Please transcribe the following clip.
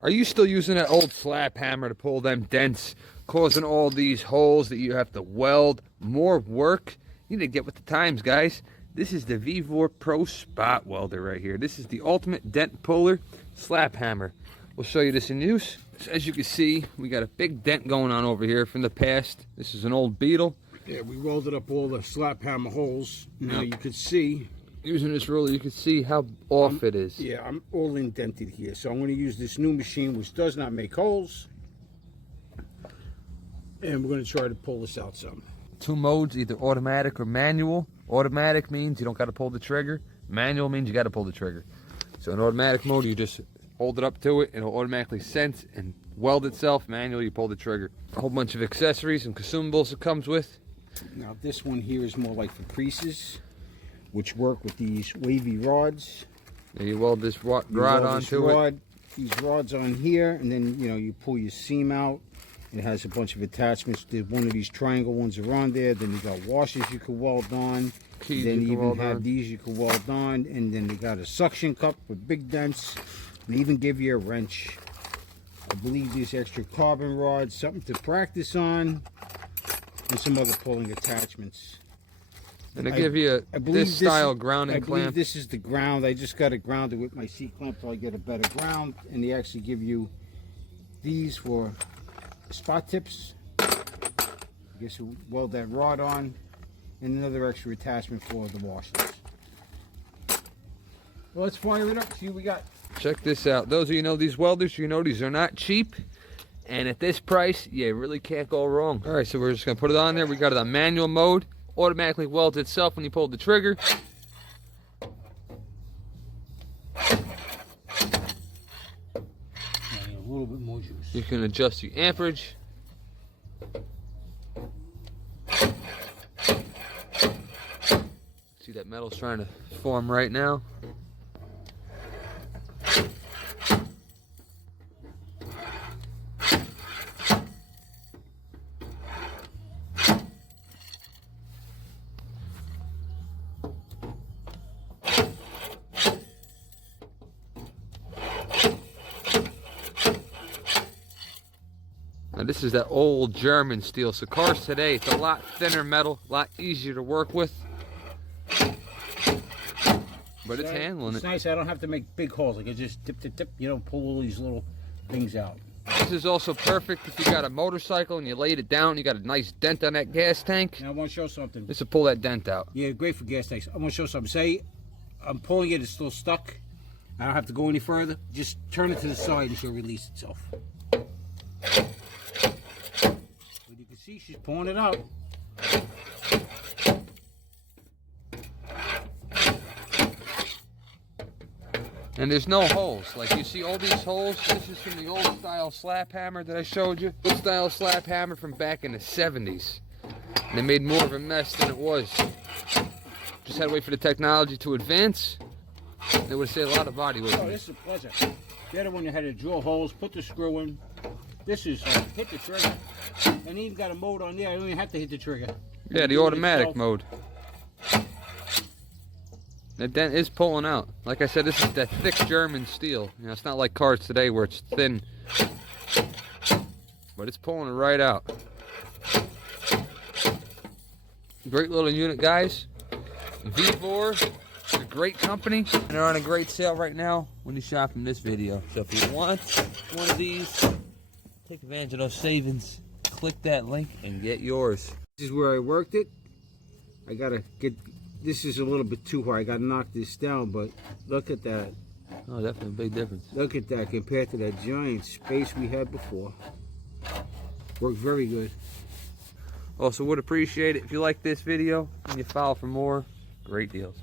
Are you still using that old slap hammer to pull them dents, causing all these holes that you have to weld? More work? You need to get with the times, guys. This is the Vevor Pro Spot Welder right here. This is the ultimate dent puller slap hammer. We'll show you this in use. So as you can see, we got a big dent going on over here from the past. This is an old Beetle. Yeah, we welded up all the slap hammer holes. Now you could see, using this ruler, you can see how off it is. Yeah, I'm all indented here. So I'm going to use this new machine, which does not make holes. And we're going to try to pull this out some. Two modes, either automatic or manual. Automatic means you don't got to pull the trigger. Manual means you got to pull the trigger. So in automatic mode, you just hold it up to it, and it'll automatically sense and weld itself. Manual, you pull the trigger. A whole bunch of accessories and consumables it comes with. Now this one here is more like for creases, which work with these wavy rods. Now you weld this rod onto it. These rods on here, and then you pull your seam out. It has a bunch of attachments. One of these triangle ones are on there. Then you got washers you can weld on. Keys then you even have on. these you can weld on, and then they got a suction cup with big dents. They even give you a wrench. I believe these extra carbon rods, something to practice on, and some other pulling attachments. And they give you this style grounding clamp. I believe this is the ground. I just got it grounded with my C-clamp till I get a better ground. And they actually give you these for spot tips. I guess you weld that rod on. And another extra attachment for the washers. Well, let's fire it up, see what we got. Check this out. Those of you know these welders, you know these are not cheap. And at this price, you really can't go wrong. All right, so we're just going to put it on there. We got it on manual mode. Automatically welds itself when you pull the trigger. A little bit more juice. You can adjust your amperage. See that metal's trying to form right now. Now this is that old German steel. So cars today, it's a lot thinner metal, a lot easier to work with. But it's handling it. It's nice. I don't have to make big holes. I can just tip to tip, pull all these little things out. This is also perfect if you got a motorcycle and you laid it down, you got a nice dent on that gas tank. Now I want to show something. This will pull that dent out. Yeah, great for gas tanks. I want to show something. Say I'm pulling it, it's still stuck. I don't have to go any further. Just turn it to the side and she'll release itself. But you can see she's pulling it out. And there's no holes. Like you see all these holes, this is from the old style slap hammer that I showed you. Old style slap hammer from back in the 70s. And they made more of a mess than it was. Just had to wait for the technology to advance. They would have saved a lot of body weight. Oh, this is a pleasure. The other one you had to drill holes, put the screw in. This is hit the trigger. And even got a mode on there. I don't even have to hit the trigger. Yeah, the automatic mode. The dent is pulling out. Like I said, this is that thick German steel. It's not like cars today where it's thin. But it's pulling it right out. Great little unit, guys. Vevor, it's a great company. And they're on a great sale right now when you shop in this video. So if you want one of these, take advantage of those savings. Click that link and get yours. This is where I worked it. I gotta get... This is a little bit too high. I got to knock this down, but look at that. Oh, definitely a big difference. Look at that compared to that giant space we had before. Worked very good. Also, would appreciate it if you like this video and you follow for more great deals.